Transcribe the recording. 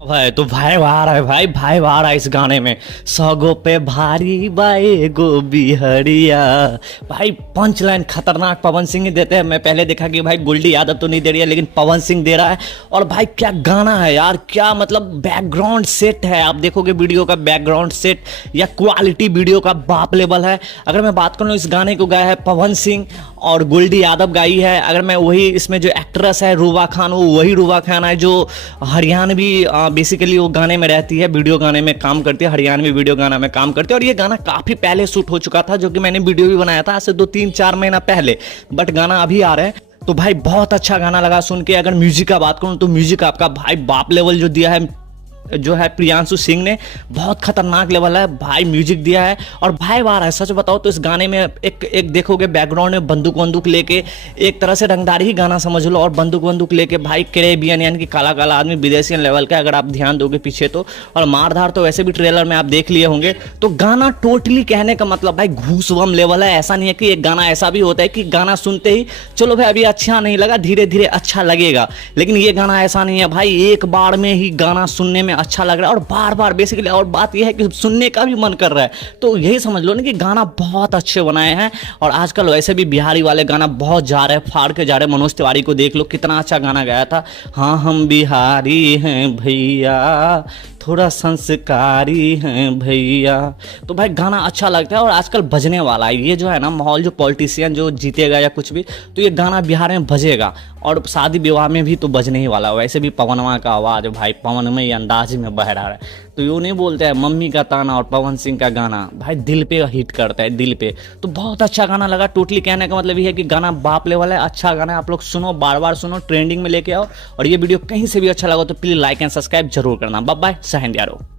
भाई तो भाई आ रहा है, भाई आ रहा है इस गाने में। सगो पे भारी बाए गो बिहरिया। भाई पंच लाइन खतरनाक पवन सिंह ही देते हैं। मैं पहले देखा कि भाई गुल्डी यादव तो नहीं दे रही है, लेकिन पवन सिंह दे रहा है। और भाई क्या गाना है यार, क्या मतलब बैकग्राउंड सेट है। आप देखोगे वीडियो का बैकग्राउंड सेट या क्वालिटी वीडियो का बाप लेवल है। अगर मैं बात करूँ, इस गाने को गाया है पवन सिंह और गुल्डी यादव गाई है। अगर मैं वही इसमें जो एक्ट्रेस है रूबा खान, वो वही रूबा खान है जो हरियाणवी बेसिकली वो गाने में रहती है, वीडियो गाने में काम करती है, हरियाणवी वीडियो गाना में काम करती है। और ये गाना काफी पहले शूट हो चुका था, जो कि मैंने वीडियो भी बनाया था आज से 2-3-4 महीना पहले, बट गाना अभी आ रहा है। तो भाई बहुत अच्छा गाना लगा सुन के। अगर म्यूजिक का बात करूं तो म्यूजिक आपका भाई बाप लेवल जो दिया है, जो है प्रियांशु सिंह ने, बहुत खतरनाक लेवल है भाई, म्यूजिक दिया है। और भाई वाह रहा है। सच बताओ तो इस गाने में एक देखोगे बैकग्राउंड में बंदूक लेके, एक तरह से रंगदारी ही गाना समझ लो। और बंदूक लेके भाई कैरेबियन यानी कि काला काला आदमी, विदेशियन लेवल का, अगर आप ध्यान दोगे पीछे तो। और मारधार तो वैसे भी ट्रेलर में आप देख लिए होंगे। तो गाना टोटली कहने का मतलब भाई घूसवम लेवल है। ऐसा नहीं है कि एक गाना ऐसा भी होता है कि गाना सुनते ही चलो भाई अभी अच्छा नहीं लगा, धीरे धीरे अच्छा लगेगा, लेकिन ये गाना ऐसा नहीं है भाई। एक बार में ही गाना सुनने में अच्छा लग रहा है और बार बार बेसिकली। और बात यह है कि सुनने का भी मन कर रहा है। तो यही समझ लो ना कि गाना बहुत अच्छे बनाए हैं। और आजकल वैसे भी बिहारी वाले गाना बहुत जा रहे हैं, फाड़ के जा रहे हैं। मनोज तिवारी को देख लो, कितना अच्छा गाना गाया था। हाँ हम बिहारी हैं भैया, थोड़ा संस्कारी हैं भैया। तो भाई गाना अच्छा लगता है और आजकल बजने वाला है। ये जो है ना माहौल, जो पॉलिटिशियन जो जीतेगा या कुछ भी, तो ये गाना बिहार में बजेगा और शादी विवाह में भी तो बजने ही वाला है। वैसे भी पवनवा का आवाज़ भाई पवनमय अंदाज में बह रहा है। तो यूँ नहीं बोलते हैं मम्मी का ताना और पवन सिंह का गाना भाई दिल पे हिट करता है, दिल पे। तो बहुत अच्छा गाना लगा। टोटली कहने का मतलब ये है कि गाना बाप लेवल है, अच्छा गाना है। आप लोग सुनो, बार बार सुनो, ट्रेंडिंग में लेके आओ। और ये वीडियो कहीं से भी अच्छा लगा तो प्लीज लाइक एंड सब्सक्राइब जरूर करना। बाय बाय, सहन यारो।